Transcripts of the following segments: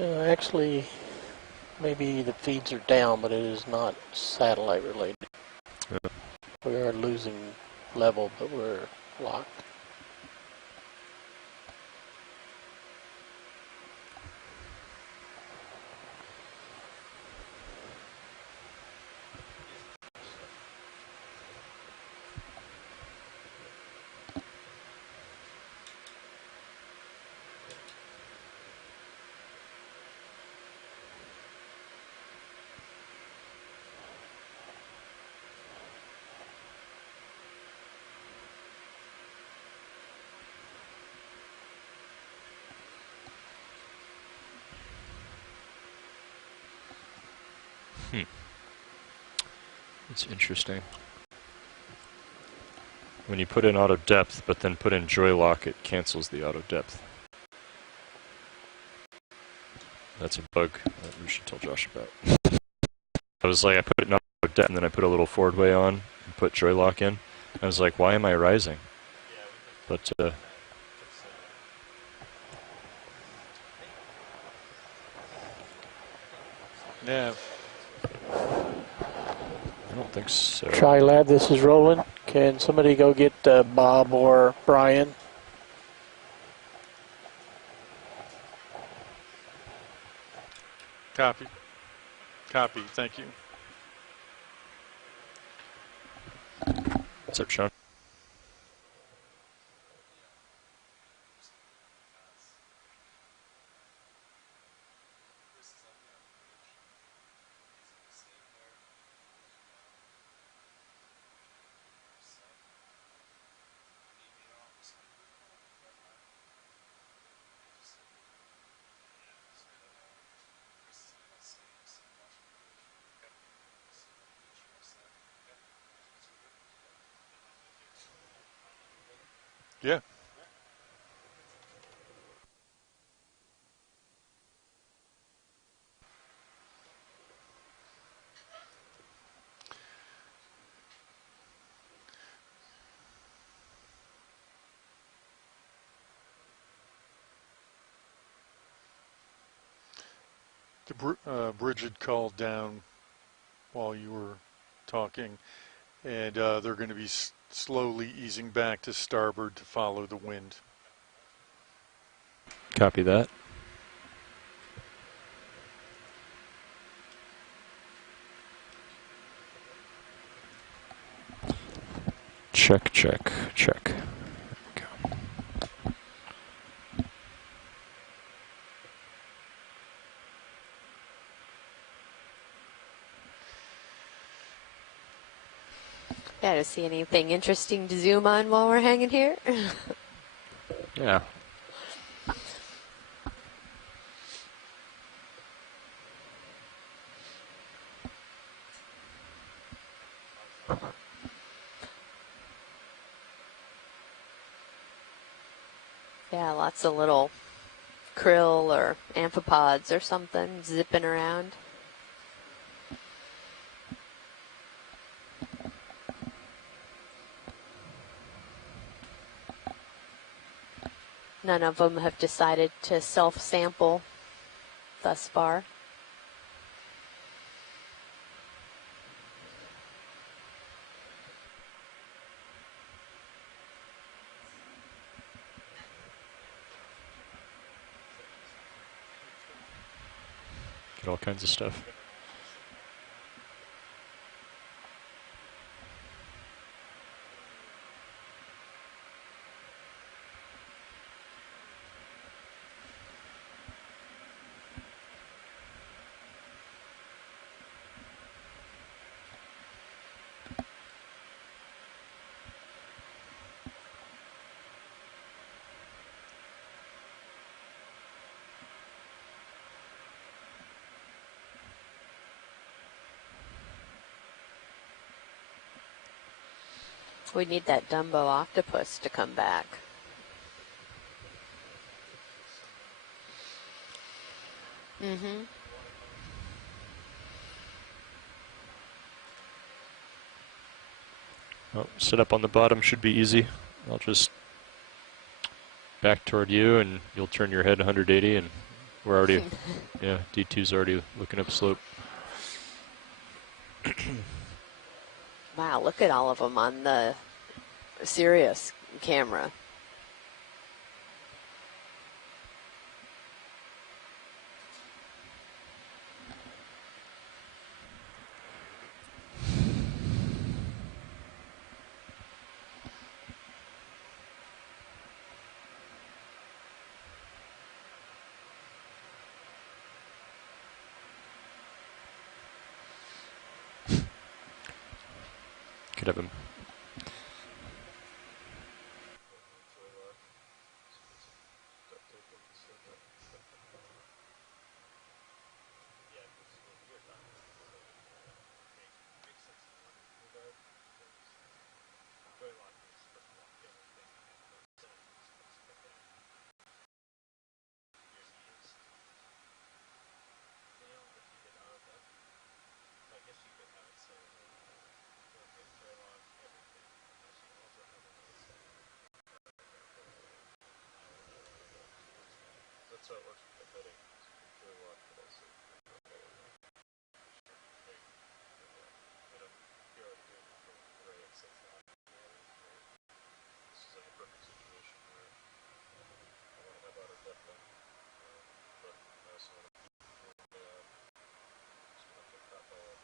Actually, maybe the feeds are down, but it is not satellite related. Yeah. We are losing level, but we're locked. It's interesting. When you put in auto depth, but then put in joy lock, it cancels the auto depth. That's a bug that we should tell Josh about. I was like, I put it in auto depth, and then I put a little forward way on, and put joy lock in. I was like, why am I rising? But yeah. I don't think so. Tri-Lab, this is Roland. Can somebody go get Bob or Brian? Copy. Copy. Thank you. What's up, Sean? Yeah. The bridge had called down while you were talking, and they're going to be slowly easing back to starboard to follow the wind. Copy that. Check, check, check. There we go. Yeah, to see anything interesting to zoom on while we're hanging here? Yeah. Yeah, lots of little krill or amphipods or something zipping around. None of them have decided to self-sample thus far. Get all kinds of stuff. We need that Dumbo octopus to come back. Mm-hmm. Well, sit up on the bottom should be easy. I'll just back toward you, and you'll turn your head 180, and We're already, yeah, D2's already looking up slope. Wow, look at all of them on the Sirius camera. Could have him. That's how it works with the heading. Very lock, but also here I'm doing right access that. This is like a perfect situation where I want to have auto depth on, but I also want to just want to pick that ball up.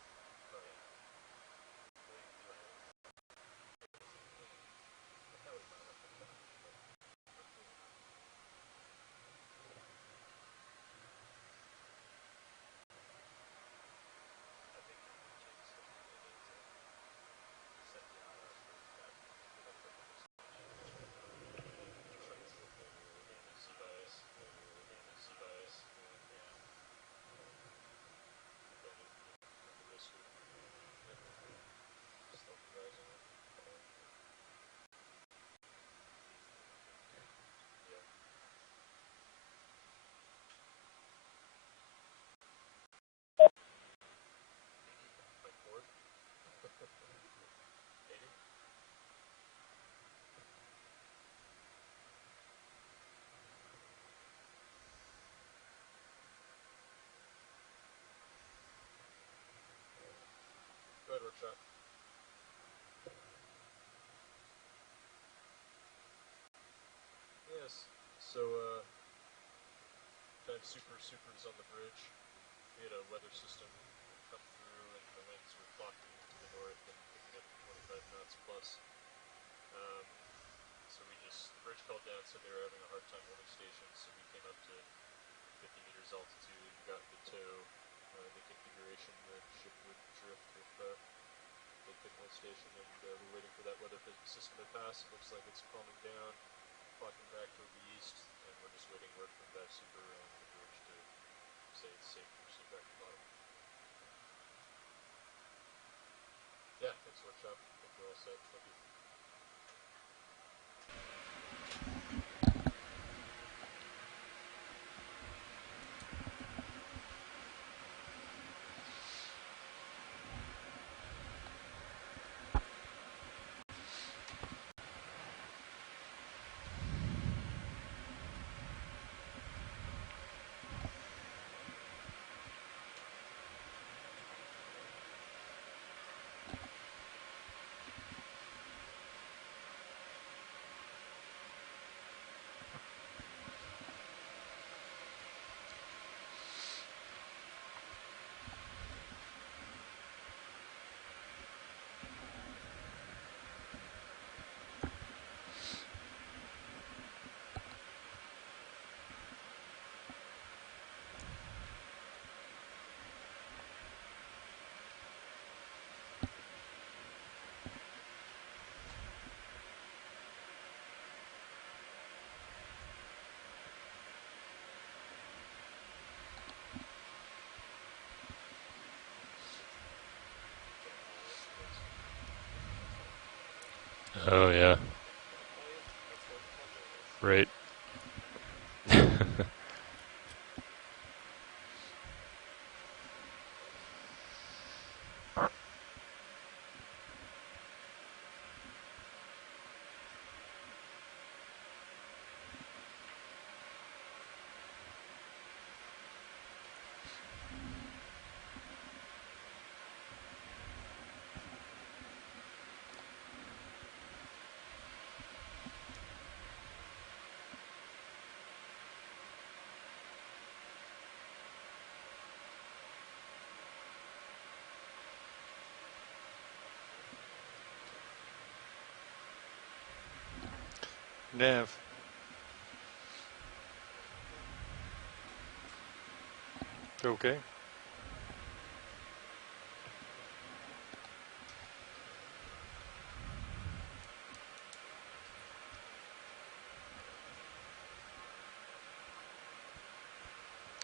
Good workshop. Yes. So, kind of supers on the bridge. We had a weather system come through, and the winds were blocking to the north and picking up to 25 knots plus. So the bridge called down, said they were having a hard time holding stations, so we came up to 50 meters altitude, got into tow. The configuration, the ship would drift if they couldn't hold station, and we're waiting for that weather system to pass. It looks like it's calming down, clocking back toward the east, and we're just waiting word from that super on the bridge to say it's safe to proceed back to bottom. Yeah, thanks workshop. I think we're all set. Thank you. Oh yeah. Right. Nav. Okay.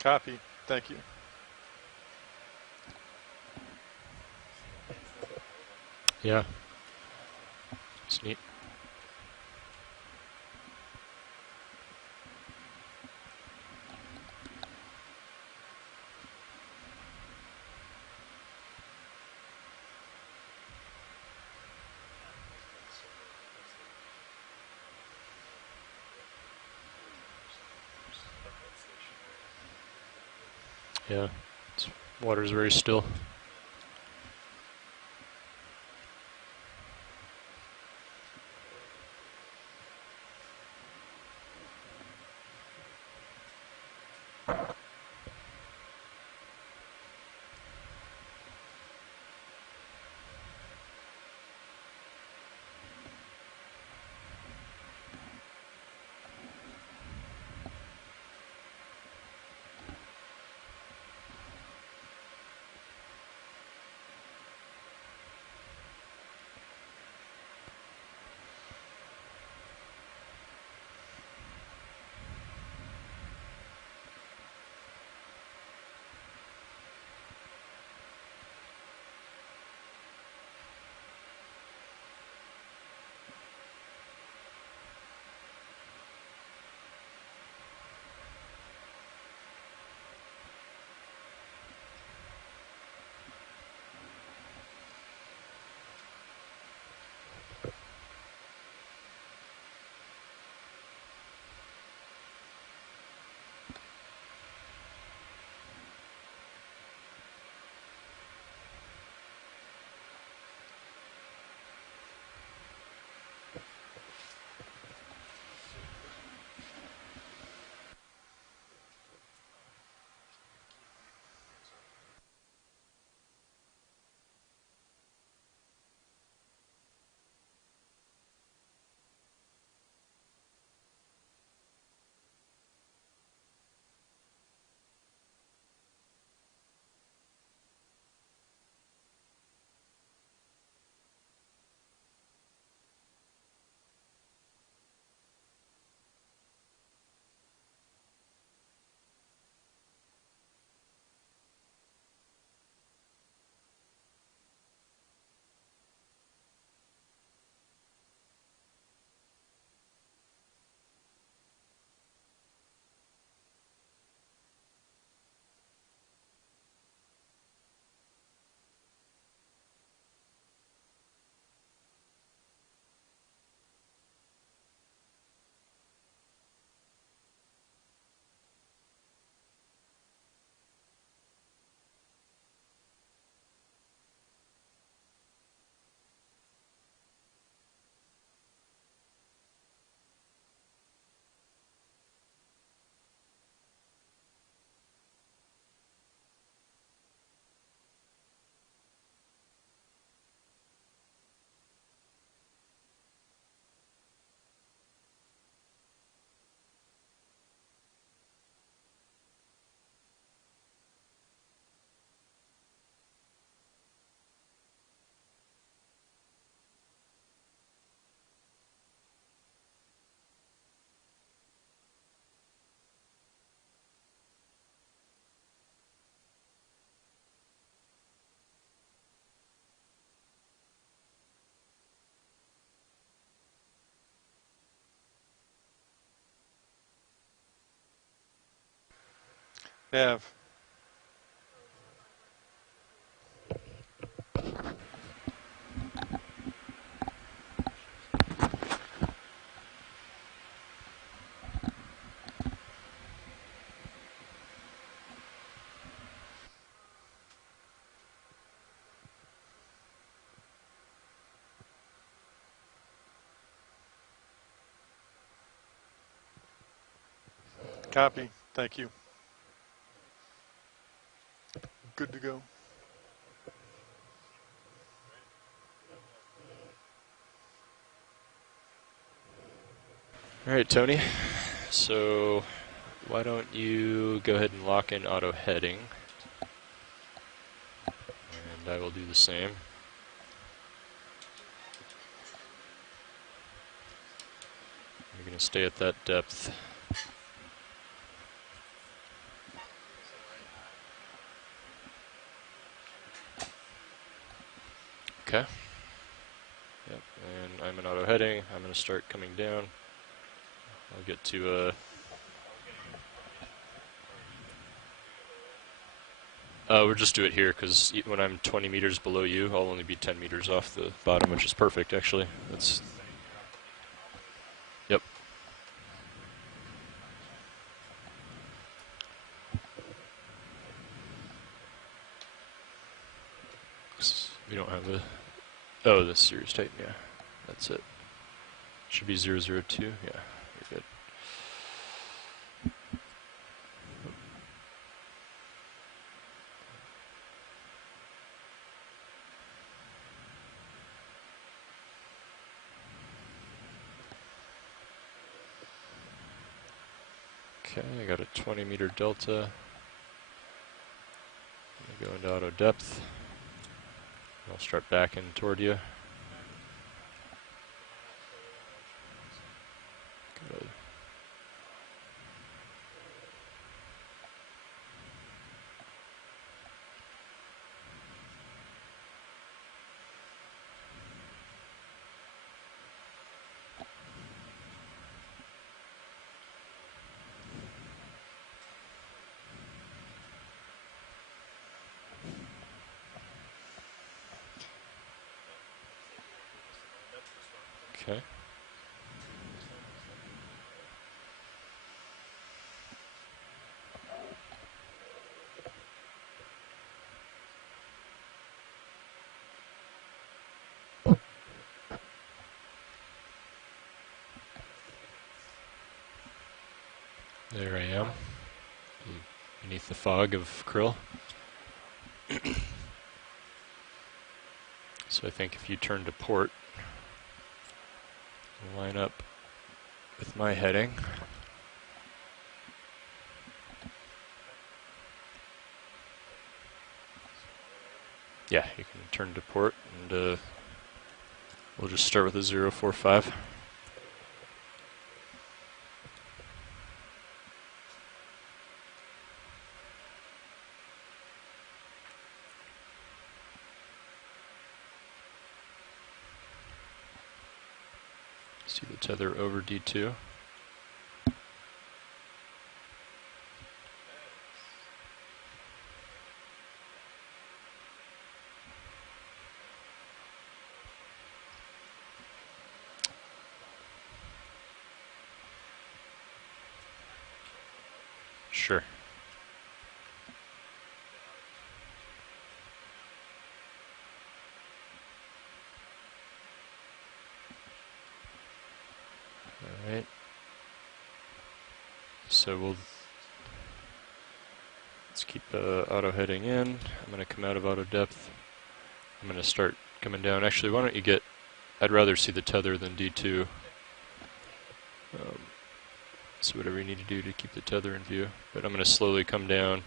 Copy. Thank you. Yeah. It's neat. Yeah. Water's very still. Nav. Copy. Thank you. Good to go. Alright, Tony. So, why don't you go ahead and lock in auto heading, and I will do the same. You're going to stay at that depth. Okay. Yep, and I'm in auto heading. I'm going to start coming down. I'll get to we'll just do it here, because when I'm 20 meters below you, I'll only be 10 meters off the bottom, which is perfect, actually. That's... Yep. We don't have the... Oh, the series type, yeah. That's it. Should be 002, yeah, you're good. Okay, I got a 20 meter delta. I'm gonna go into auto depth. I'll start backing toward you. Gotta Okay. There I am, beneath the fog of krill. So I think if you turn to port, line up with my heading. Yeah, you can turn to port, and we'll just start with a 045. See the tether over D2. Sure. All right. So let's keep auto heading in. I'm going to come out of auto depth. I'm going to start coming down. Actually, why don't you get... I'd rather see the tether than D2. So whatever you need to do to keep the tether in view. But I'm going to slowly come down.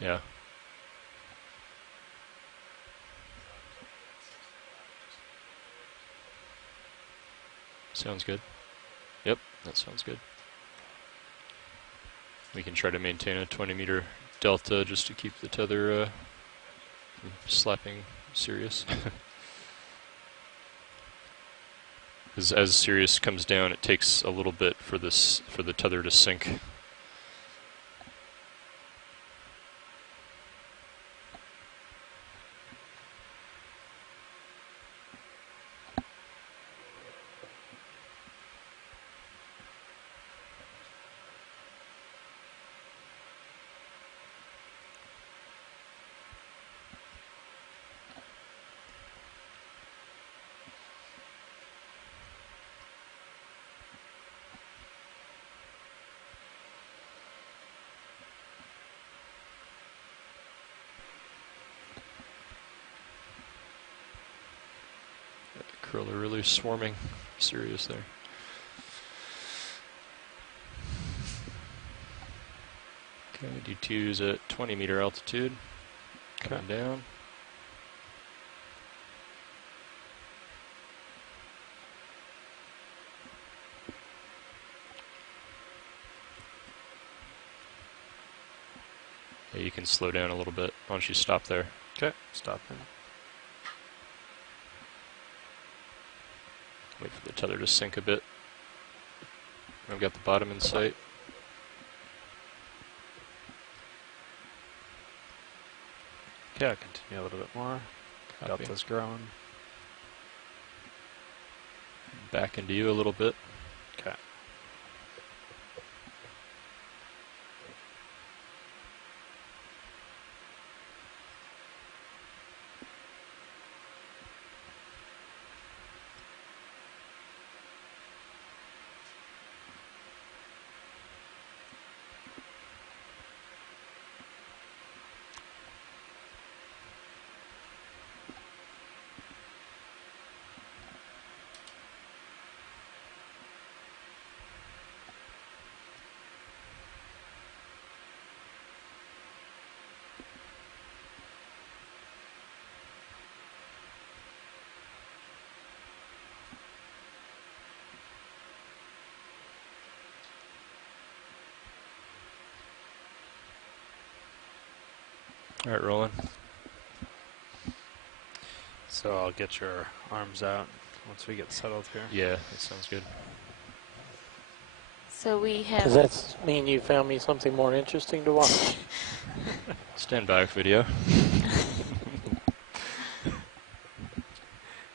Yeah. Sounds good. Yep, that sounds good. We can try to maintain a 20 meter delta just to keep the tether from slapping Sirius. Because as Sirius comes down, it takes a little bit for the tether to sink. Krill are really swarming. Serious there. Okay, D2's at 20-meter altitude. Coming down. Yeah, you can slow down a little bit. Why don't you stop there? Okay, stop him. Wait for the tether to sink a bit. I've got the bottom in sight. Okay, I'll continue a little bit more. Copy. Delta's growing. Back into you a little bit. Okay. All right, rolling. So I'll get your arms out once we get settled here. Yeah, that sounds good. So we Does have that mean you found me something more interesting to watch? Stand by video.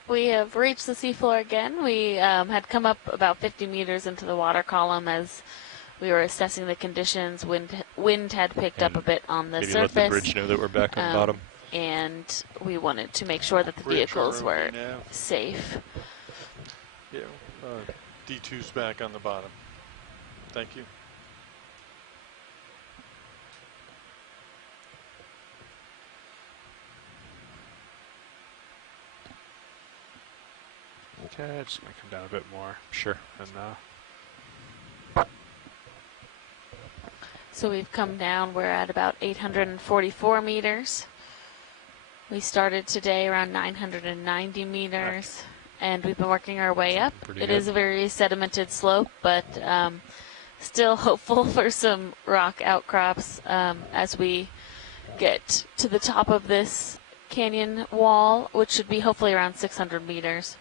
we have reached the seafloor again. We had come up about 50 meters into the water column as we were assessing the conditions. Wind had picked up a bit on the Maybe surface. let the bridge know that we're back on the bottom. And we wanted to make sure that the Bridge vehicles ROV were now. safe. Yeah, D2's back on the bottom. Thank you. Okay, just gonna come down a bit more. Sure. And So we've come down. We're at about 844 meters. We started today around 990 meters, and we've been working our way up. Pretty It good. is a very sedimented slope, but still hopeful for some rock outcrops as we get to the top of this canyon wall, which should be hopefully around 600 meters.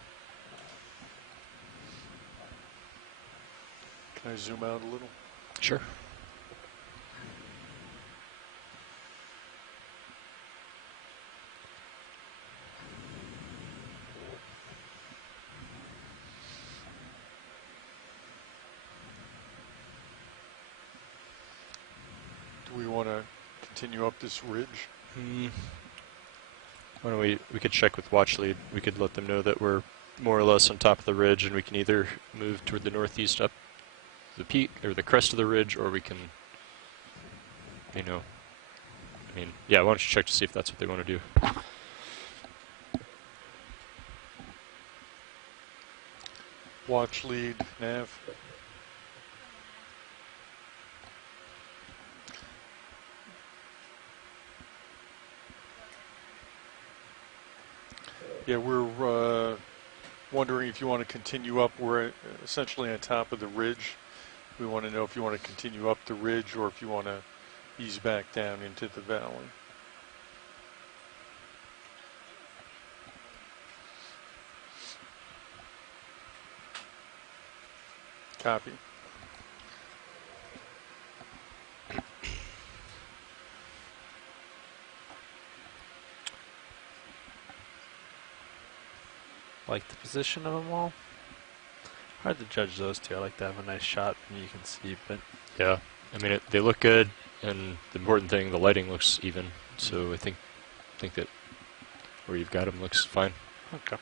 Can I zoom out a little? Sure. Do we want to continue up this ridge? Why don't we could check with watch lead. We could let them know that we're more or less on top of the ridge, and we can either move toward the northeast up the peak or the crest of the ridge, or we can, you know, I mean, yeah, why don't you check to see if that's what they want to do. Watch lead, nav. Yeah, we're wondering if you want to continue up. We're essentially on top of the ridge. We want to know if you want to continue up the ridge or if you want to ease back down into the valley. Copy. like the position of them all. Hard to judge those two. I like to have a nice shot and you can see, but Yeah, I mean, they look good, and the important thing, the lighting looks even. So I think that where you've got them looks fine. okay.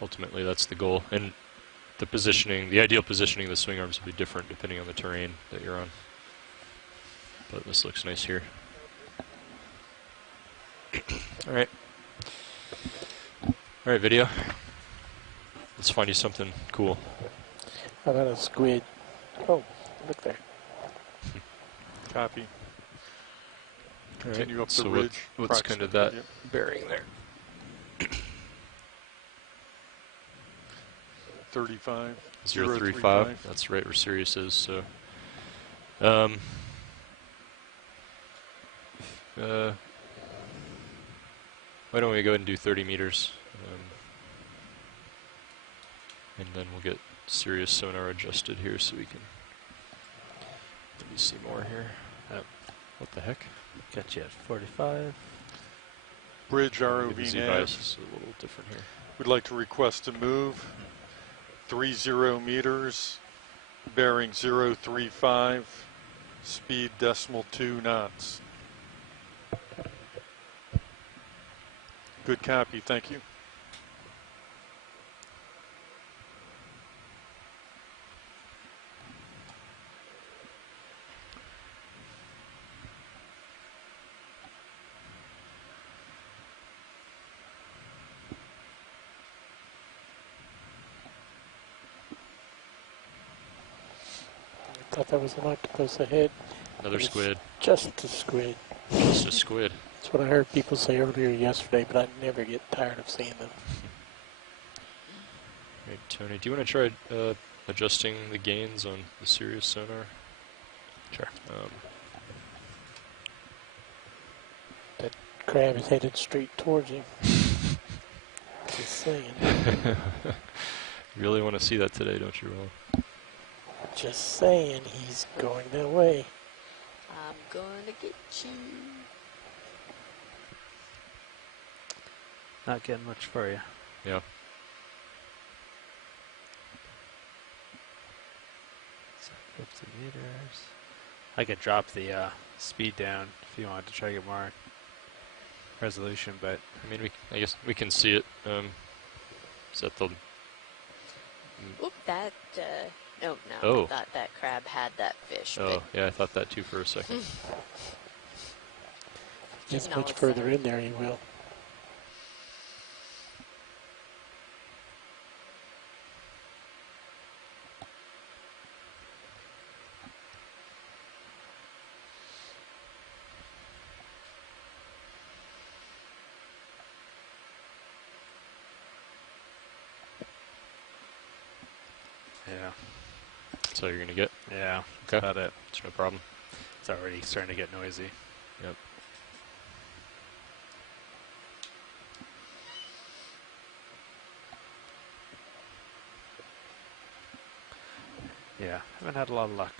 Ultimately, that's the goal. And the positioning, the ideal positioning of the swing arms will be different depending on the terrain that you're on. But this looks nice here. All right. All right, video. Let's find you something cool. How about a squid? Oh, look there. Copy. All right. Continue up the So ridge. what's kind of that bearing there? 35. 035. That's right where Sirius is. So, why don't we go ahead and do 30 meters, and then we'll get Sirius sonar adjusted here so we can. Let me see more here. What the heck? Got you at 45. Bridge The ROV Z nav. bias is a little different here. We'd like to request a move. 30 meters, bearing 035, speed .2 knots. Good copy, thank you. I thought that was an octopus ahead. Another It's squid. Just a squid. Just a squid. That's what I heard people say earlier yesterday, but I never get tired of seeing them. Right, Tony, do you want to try adjusting the gains on the Sirius sonar? Sure. Crab is headed straight towards him. Just saying. You really want to see that today, don't you, Roll? Just saying, he's going that way. I'm gonna get you. Not getting much for you. Yeah. So 50 meters. I could drop the speed down if you wanted to try to get more resolution, but I mean, I guess we can see it. Is that the? Oop, that, oh no, Oh. I thought that crab had that fish, Oh, yeah, I thought that too for a second. Gets No, much it's further there. in there, he will. yeah. That's all you're gonna get. Yeah, Okay. that's about it. It's no problem. It's already starting to get noisy. Yep. Yeah, haven't had a lot of luck.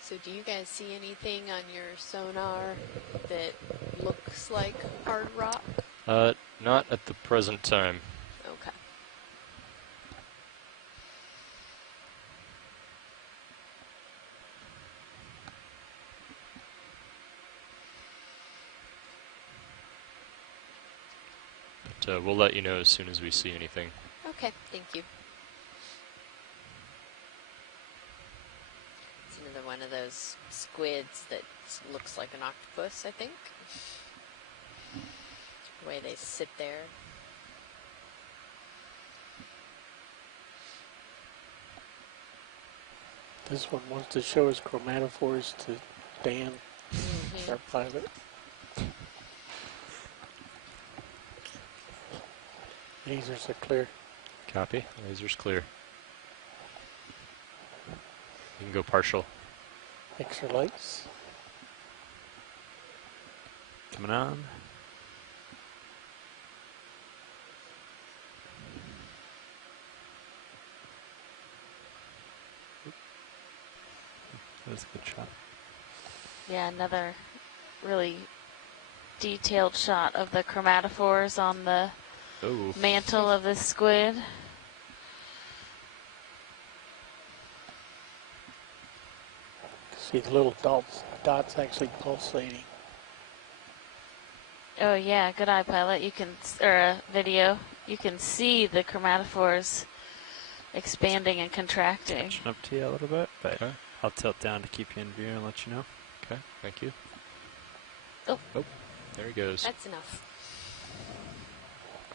So do you guys see anything on your sonar that looks like hard rock? Not at the present time. Okay. But we'll let you know as soon as we see anything. Okay, thank you. It's another one of those squids that looks like an octopus, I think. The way they sit there. This one wants to show his chromatophores to Dan, our pilot. Lasers are clear. Copy. Laser's clear. You can go partial. Extra lights. Coming on. That's a good shot. Yeah, another really detailed shot of the chromatophores on the Oh. mantle of this squid. See the little dots actually pulsating. Oh yeah, good eye, pilot. You can, or video. You can see the chromatophores expanding and contracting. Catching up to you a little bit, but Okay. I'll tilt down to keep you in view and let you know. Okay, thank you. Oh. Oh, there he goes. That's enough.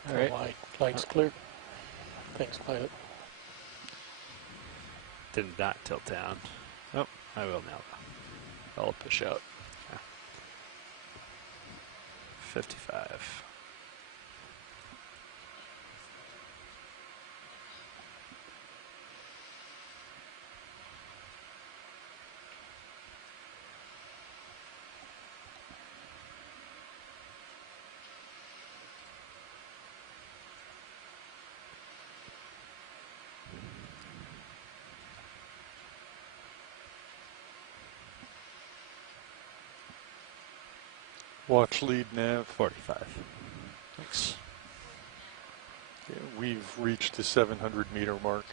All right. Light's clear. Thanks, pilot. Did not tilt down. Oh, I will now. I'll push out. 55. Watch lead nav. 45. Thanks. Yeah, we've reached the 700-meter mark.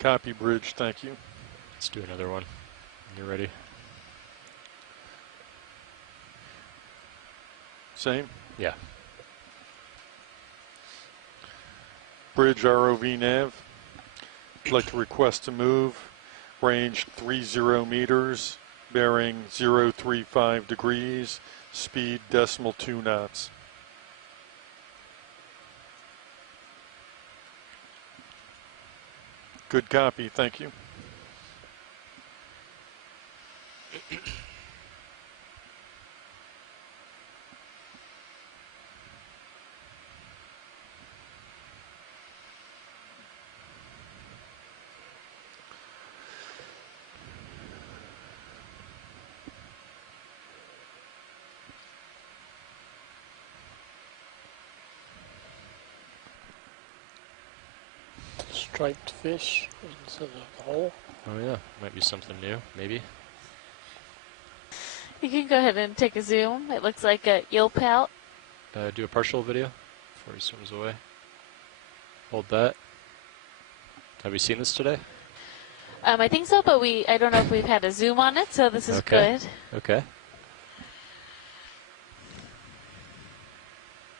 Copy, bridge. Thank you. Let's do another one. You're ready? Same. Yeah. Bridge ROV nav. I'd like to request to move. Range 30 meters. Bearing 035 degrees. Speed 0.2 knots. Good copy. Thank you. Striped fish instead of the hole. Oh yeah, might be something new, maybe. You can go ahead and take a zoom. It looks like a eel pout. Do a partial video before he swims away. Hold that. Have you seen this today? I think so, but I don't know if we've had a zoom on it, so this is Okay. good. Okay.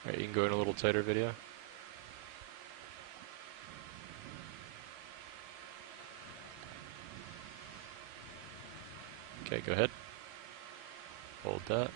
All right, you can go in a little tighter video. Okay, go ahead. Hold that.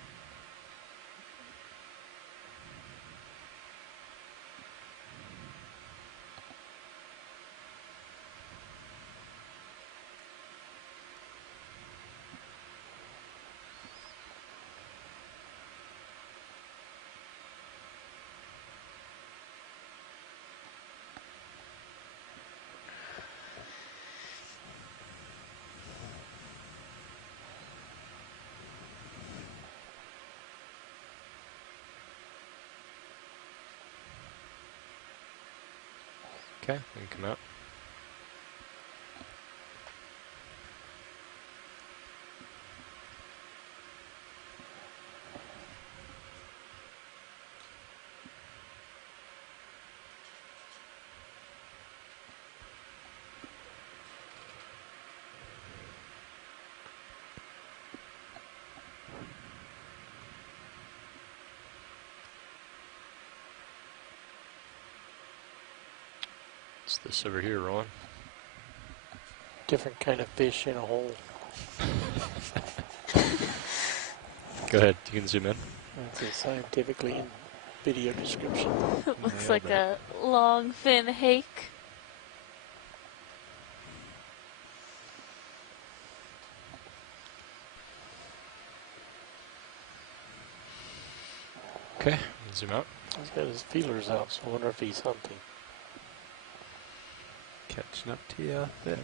Okay, we can come out. What's this over here, Rowan? Different kind of fish in a hole. Go ahead, you can zoom in. That's a scientifically in video description. It looks Nailed like it. a long fin hake. Okay, zoom out. He's got his feelers out, so I wonder if he's hunting. Catching up to you a bit.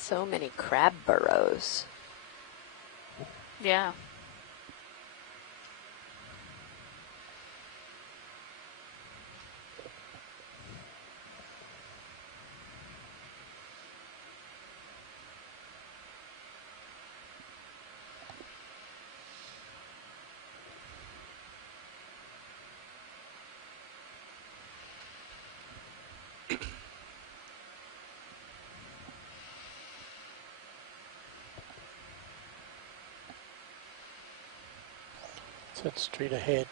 So many crab burrows. Yeah. It's that straight ahead.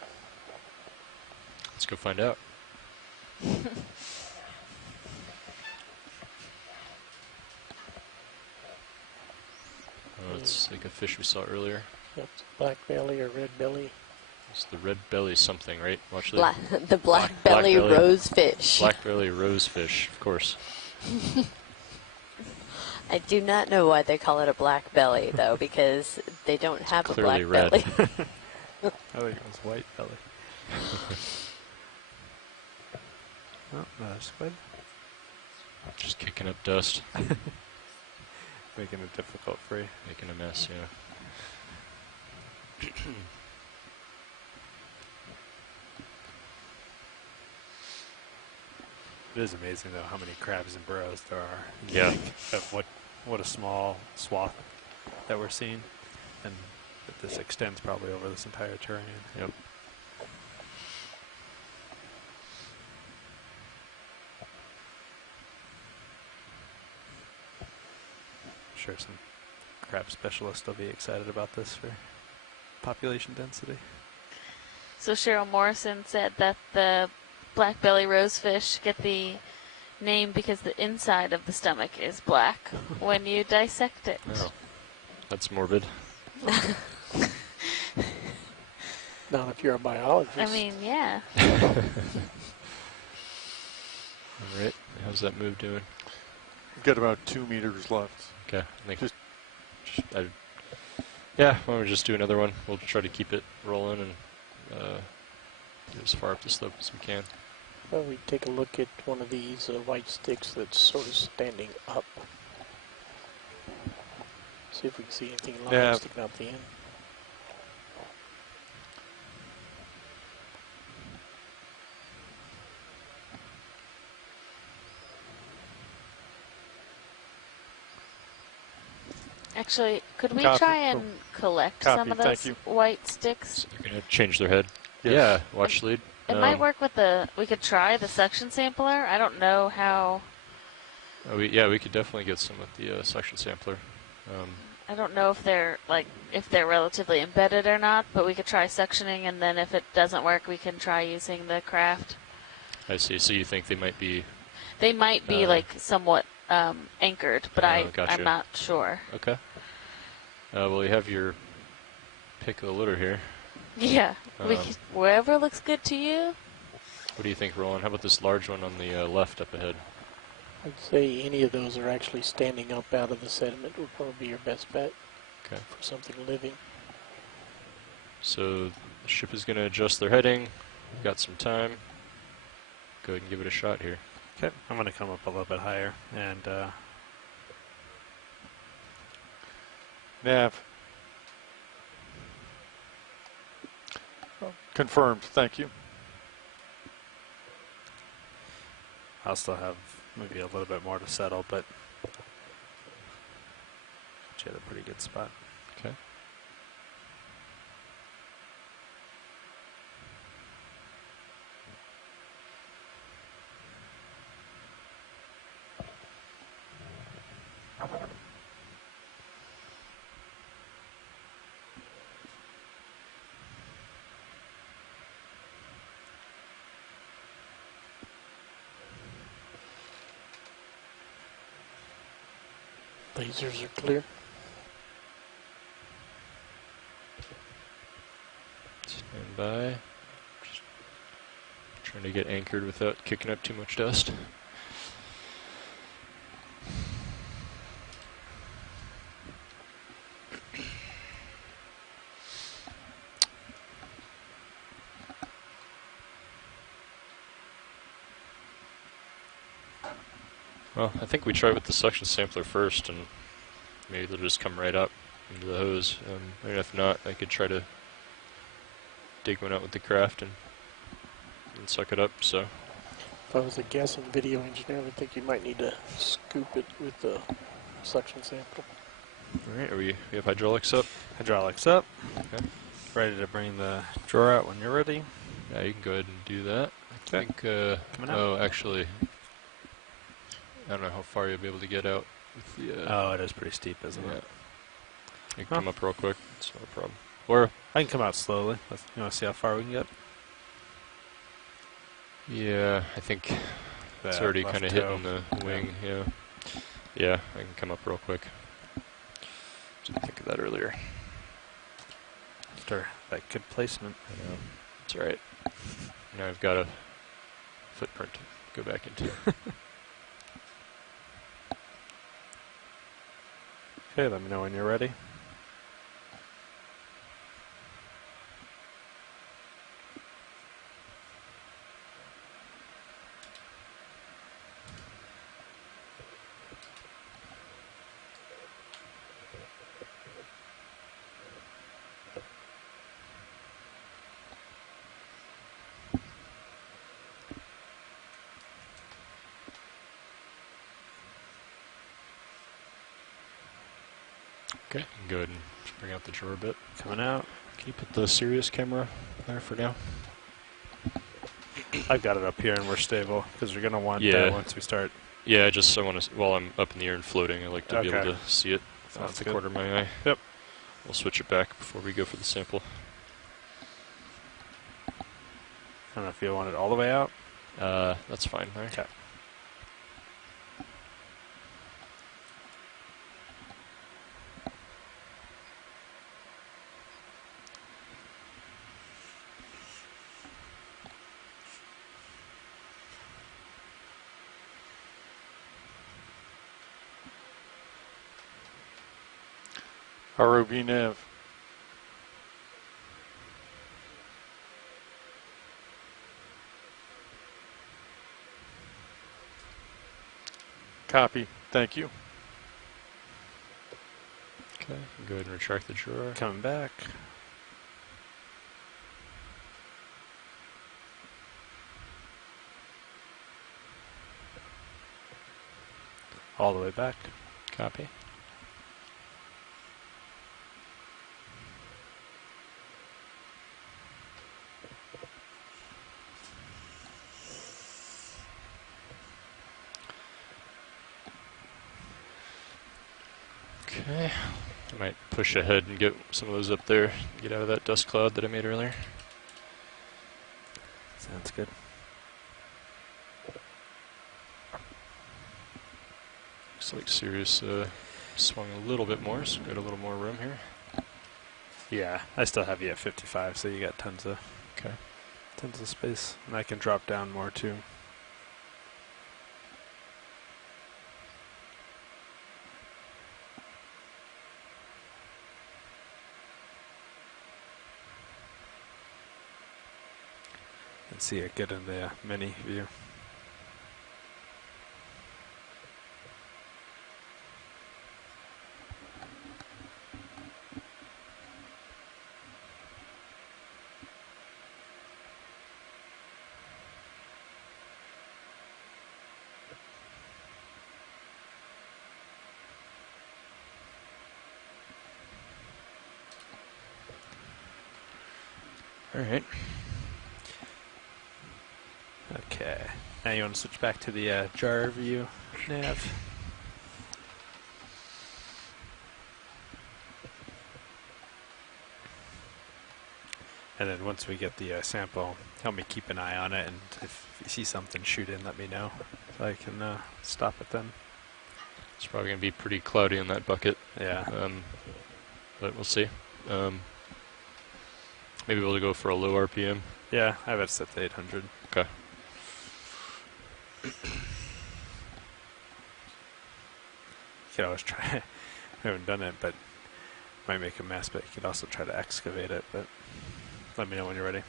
Let's go find out. Oh, it's like a fish we saw earlier. Yep, black belly or red belly. It's the red belly something, right? Watch the The black belly rosefish. black belly rosefish, of course. I do not know why they call it a black belly, though, because they don't have a Clearly black red. belly. I think it was white belly. Oh, another squid. Just kicking up dust, Making it difficult for you. making a mess, yeah. It is amazing, though, how many crabs and burrows there are. Yeah. Of what a small swath that we're seeing. And that this extends probably over this entire terrain. Yep. I'm sure some crab specialists will be excited about this for population density. So Cheryl Morrison said that the black belly rosefish get the name because the inside of the stomach is black when you dissect it. Oh, that's morbid. Not if you're a biologist. I mean, yeah. All right, how's that move doing? We've got about 2 meters left. Okay, I think Just- yeah, why don't we just do another one? We'll try to keep it rolling and get as far up the slope as we can. Well, we take a look at one of these white sticks that's sort of standing up. See if we can see anything alive Yeah. sticking out the end. Actually, could we Copy. try and collect some Copy, of thank those you. white sticks? So they're gonna change their head. Yes. Yeah, watch lead. It might work with we could try the suction sampler. I don't know how, We could definitely get some with the suction sampler. I don't know if they're relatively embedded or not, but we could try suctioning, and then if it doesn't work, we can try using the craft. I see. So you think they might be They might be like somewhat anchored, but gotcha. I'm not sure. okay? Well, you have your pick of the litter here. Yeah, Um, wherever looks good to you. What do you think, Roland? How about this large one on the left up ahead? I'd say any of those are actually standing up out of the sediment would probably be your best bet Okay. for something living. So the ship is going to adjust their heading. We've got some time. Go ahead and give it a shot here. Okay, I'm going to come up a little bit higher and Nav. Confirmed. Thank you. I'll still have maybe a little bit more to settle, but she had a pretty good spot. Okay. Lasers are clear. Stand by. Just trying to get anchored without kicking up too much dust. Well, I think we try with the suction sampler first, and maybe they'll just come right up into the hose. And if not, I could try to dig one out with the craft and suck it up. So If I was a guessing video engineer, I would think you might need to scoop it with the suction sample. all right, we have hydraulics up. Hydraulics up. Okay. Ready to bring the drawer out when you're ready. Yeah, you can go ahead and do that. I Okay. think. Coming out. Oh, actually, I don't know how far you'll be able to get out with the. Oh, it is pretty steep, isn't Yeah. it? You can come up real quick. It's not a problem. Or I can come out slowly. You want to see how far we can get? yeah, I think it's That already left kind of toe. hitting the wing. Yeah. Yeah, I can come up real quick. Didn't think of that earlier. After that good placement. I know. It's all right. Now I've got a footprint to go back into. Okay, let me know when you're ready. Okay, go ahead and bring out the drawer a bit. Coming out. Can you put the serious camera there for now? I've got it up here and we're stable because you're going to want Yeah. that once we start. Yeah, I want to, while I'm up in the air and floating, I like to be able Okay. to see it Sounds off the good. corner of my eye. Yep. We'll switch it back before we go for the sample. I don't know if you want it all the way out. That's fine. Right? Okay. ROV nav. Copy. Thank you. Okay, go ahead and retract the drawer. Coming back. All the way back. Copy. Okay, I might push ahead and get some of those up there, get out of that dust cloud that I made earlier. Sounds good. Looks like Sirius swung a little bit more, so got a little more room here. Yeah, I still have you at 55, so you got tons of space, and I can drop down more too. And see it good in the mini view. All right. Okay. Now you want to switch back to the jar view nav. And then once we get the sample, help me keep an eye on it, and if you see something shoot in, let me know so I can stop it then. It's probably going to be pretty cloudy in that bucket, Yeah. but we'll see. Maybe we'll go for a low RPM. Yeah, I have it set to 800. Okay. You could always try. I haven't done it, but might make a mess. But you could also try to excavate it. But let me know when you're ready.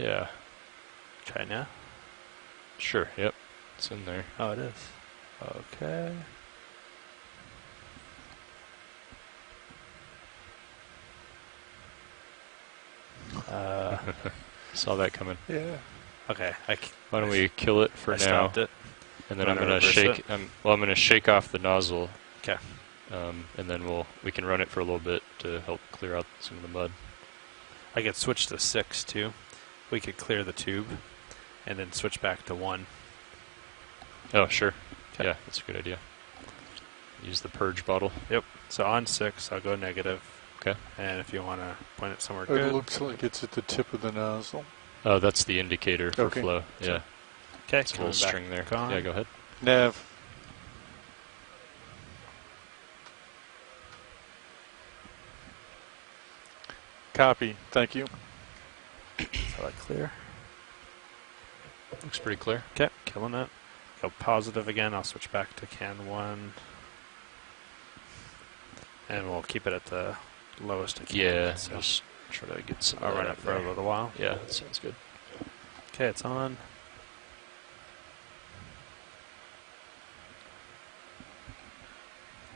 Yeah. Try now. Sure. Yep. It's in there. Oh, it is. Okay. Saw that coming. Yeah. Okay. Why don't we kill it for I now? stopped it. And then You I'm wanna gonna reverse shake. it? I'm gonna shake off the nozzle. Okay. And then we can run it for a little bit to help clear out some of the mud. I could switch to 6 too. We could clear the tube, and then switch back to 1. Oh, sure. 'Kay. Yeah, that's a good idea. Use the purge bottle. Yep. So on 6, I'll go negative. Okay. And if you want to point it somewhere It good. looks like it's at the tip of the nozzle. Oh, that's the indicator for Okay. flow. Yeah. Sure. Okay. It's a little string there. On. Yeah, go ahead. Nav. Copy. Thank you. Is that clear? Looks pretty clear. Okay. Killing it. Go positive again. I'll switch back to can 1. And we'll keep it at the lowest I can. Yeah. So Just try to get some. I'll of run that it for a there. little while. Yeah, that sounds good. Okay, it's on.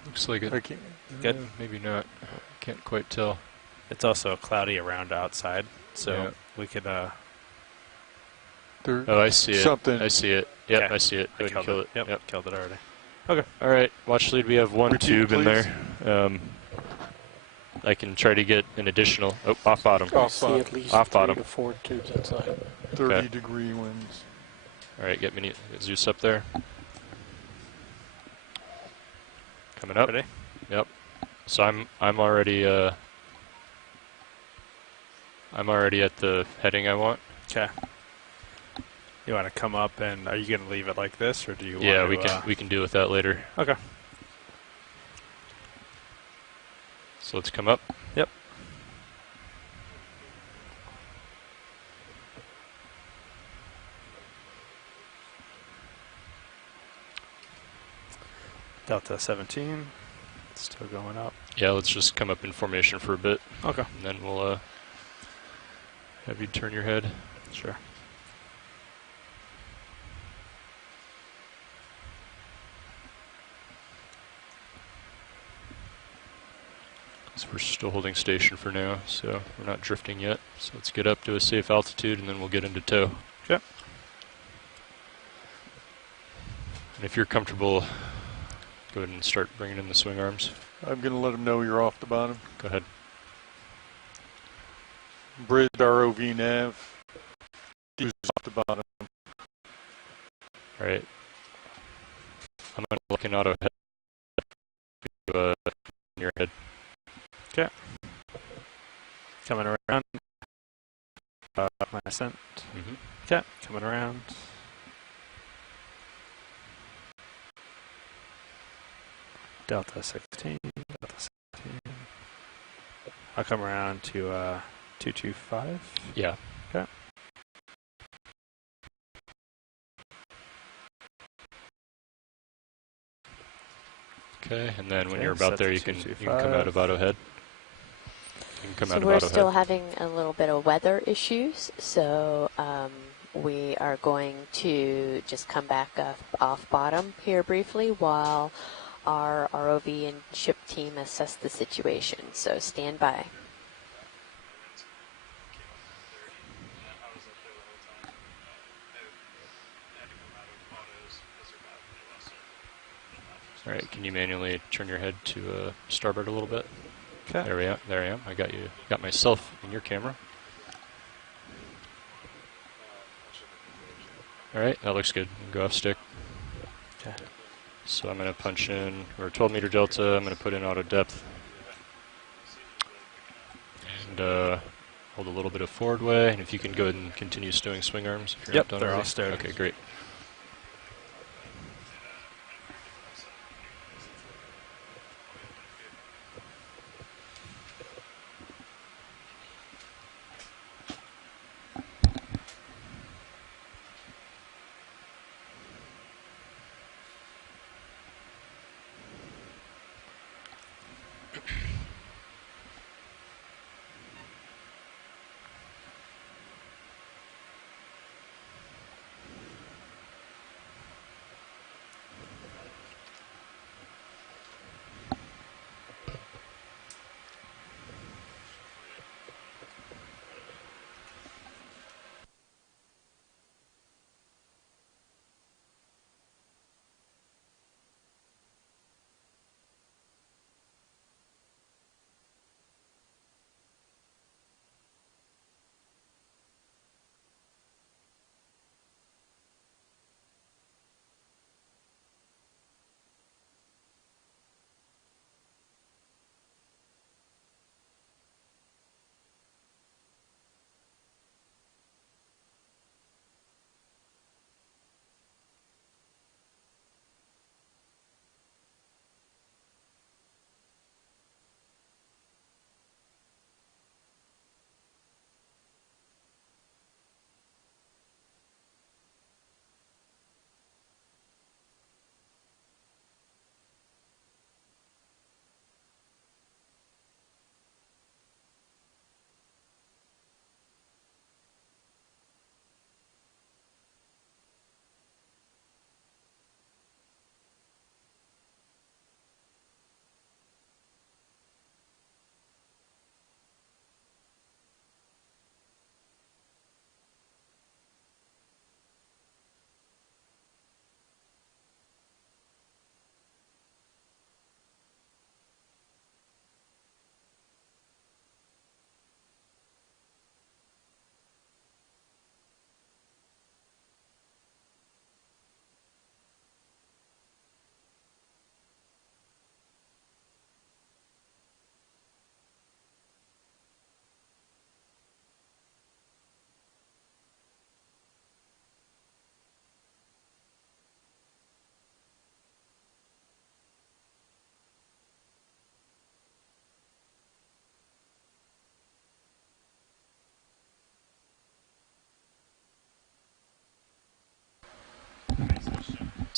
Looks like it. Okay. Good. Maybe not. Can't quite tell. It's also cloudy around outside, so Yeah. we could There, Oh, I see it. Something. I see it. Yep, Okay. I see it. Go ahead and kill it. Yep, killed it already. All right, watch lead. We have one Repeat, tube in please. there. I can try to get an additional. Oh, off bottom. Off I see bottom. at least Off 3 bottom. to 4 tubes inside. 30-degree winds. All right, get Zeus up there. Coming up. Ready? Yep. So I'm already at the heading I want. Okay. You want to come up, and are you going to leave it like this, or do you Yeah, want to... we can deal with that later. Okay. So let's come up. Yep. Delta 17. Still going up. Yeah, let's just come up in formation for a bit, Okay. and then we'll have you turn your head. Sure. So we're still holding station for now, so we're not drifting yet. So let's get up to a safe altitude, and then we'll get into tow. Okay. And if you're comfortable, go ahead and start bringing in the swing arms. I'm going to let them know you're off the bottom. Go ahead. Bridge ROV nav. Who's off the bottom? All right. I'm going to look in auto head to your head. Okay. Coming around. My ascent. Mm-hmm. Okay. Coming around. Delta 16. Delta 16. I'll come around to 225. Yeah. Okay. Okay, and then when Okay, you're about set there, to you can come 225. out of auto head. You can come So out of we're auto still head. having a little bit of weather issues, so we are going to just come back off bottom here briefly while our ROV and ship team assess the situation. So stand by. All right, can you manually turn your head to starboard a little bit? Okay. There we are. There I am. I got you. Got myself in your camera. All right, that looks good. Go off stick. Okay. So I'm going to punch in, we're 12 meter delta. I'm going to put in auto depth. And hold a little bit of forward way. And if you can go ahead and continue stowing swing arms. If you're Yep, not done they're all already. stowed. Okay, great.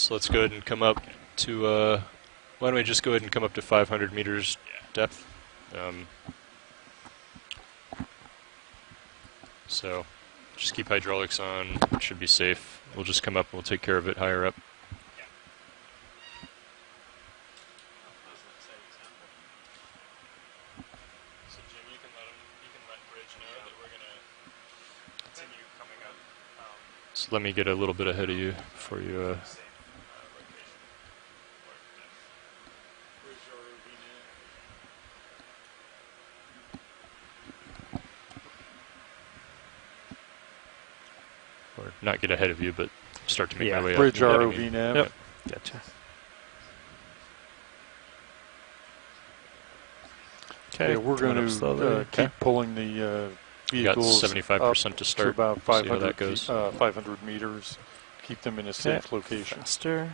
So let's go ahead and come up to, why don't we just go ahead and come up to 500 meters depth. So just keep hydraulics on, it should be safe. We'll just come up and we'll take care of it higher up. So Jim, you can let Bridge know that we're going to continue coming up. So let me get a little bit ahead of you before you or not get ahead of you, but start to make my way up. Bridge You know what I ROV mean. nav. Yep. Gotcha. Okay, Okay, we're coming going up to slowly. keep pulling the You got vehicles 75% up to to start. about See how 500, that goes. 500 meters. Keep them in a safe location. Faster.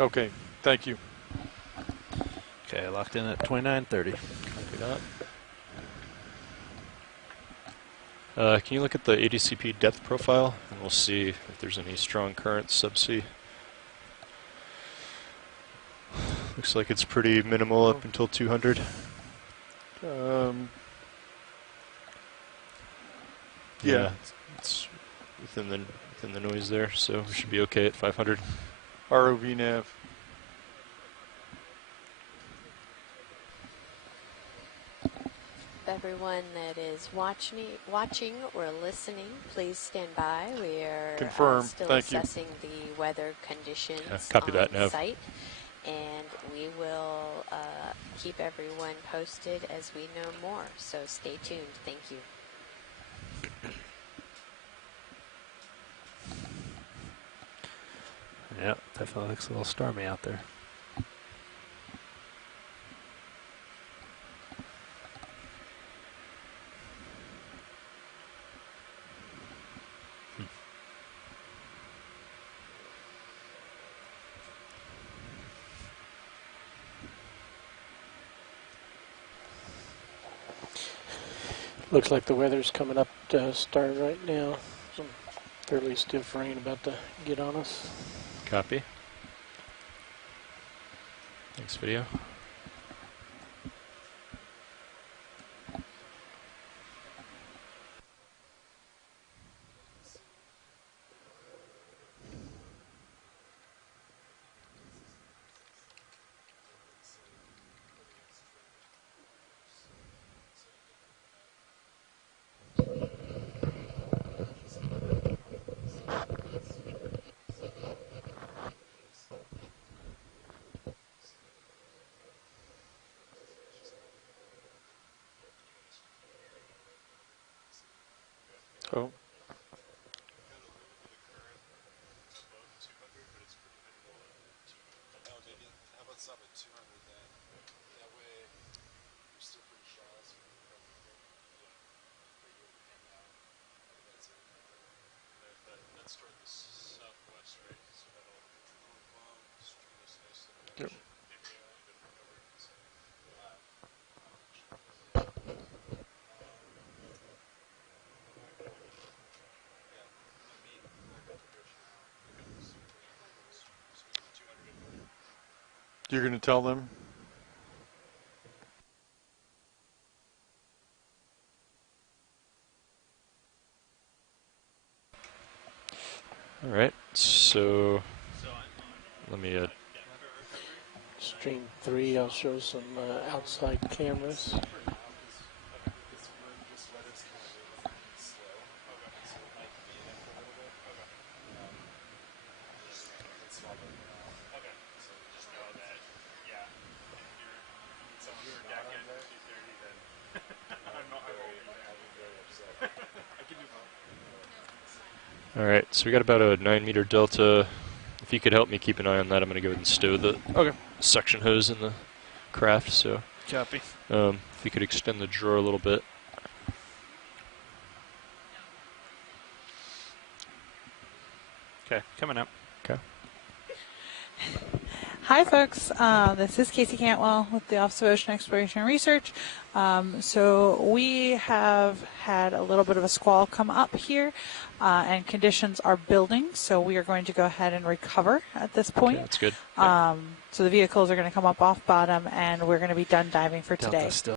Okay, thank you. Okay, locked in at 2930. Copy that. Can you look at the ADCP depth profile, and we'll see if there's any strong currents subsea. Looks like it's pretty minimal up until 200. Yeah. It's within the noise there, so we should be okay at 500. ROV nav. Everyone that is watching or listening, please stand by. We are Confirm. still Thank you. assessing the weather conditions Copy on that, Nav. site, and we will keep everyone posted as we know more. So stay tuned. Thank you. Yep, definitely looks a little stormy out there. Looks like the weather's coming up to start right now. Some fairly stiff rain about to get on us. Copy. Thanks, video. Oh. Yep. You're going to tell them? All right, so let me Stream 3, I'll show some outside cameras. All right, so we got about a 9-meter delta. If you could help me keep an eye on that, I'm going to go ahead and stow the suction hose in the craft. So, Copy. if you could extend the drawer a little bit. Okay, coming up. Okay. Hi, folks. This is Casey Cantwell with the Office of Ocean Exploration and Research. So we have had a little bit of a squall come up here, and conditions are building. So we are going to go ahead and recover at this point. Okay, that's good. So the vehicles are going to come up off bottom, and we're going to be done diving for today. Delta still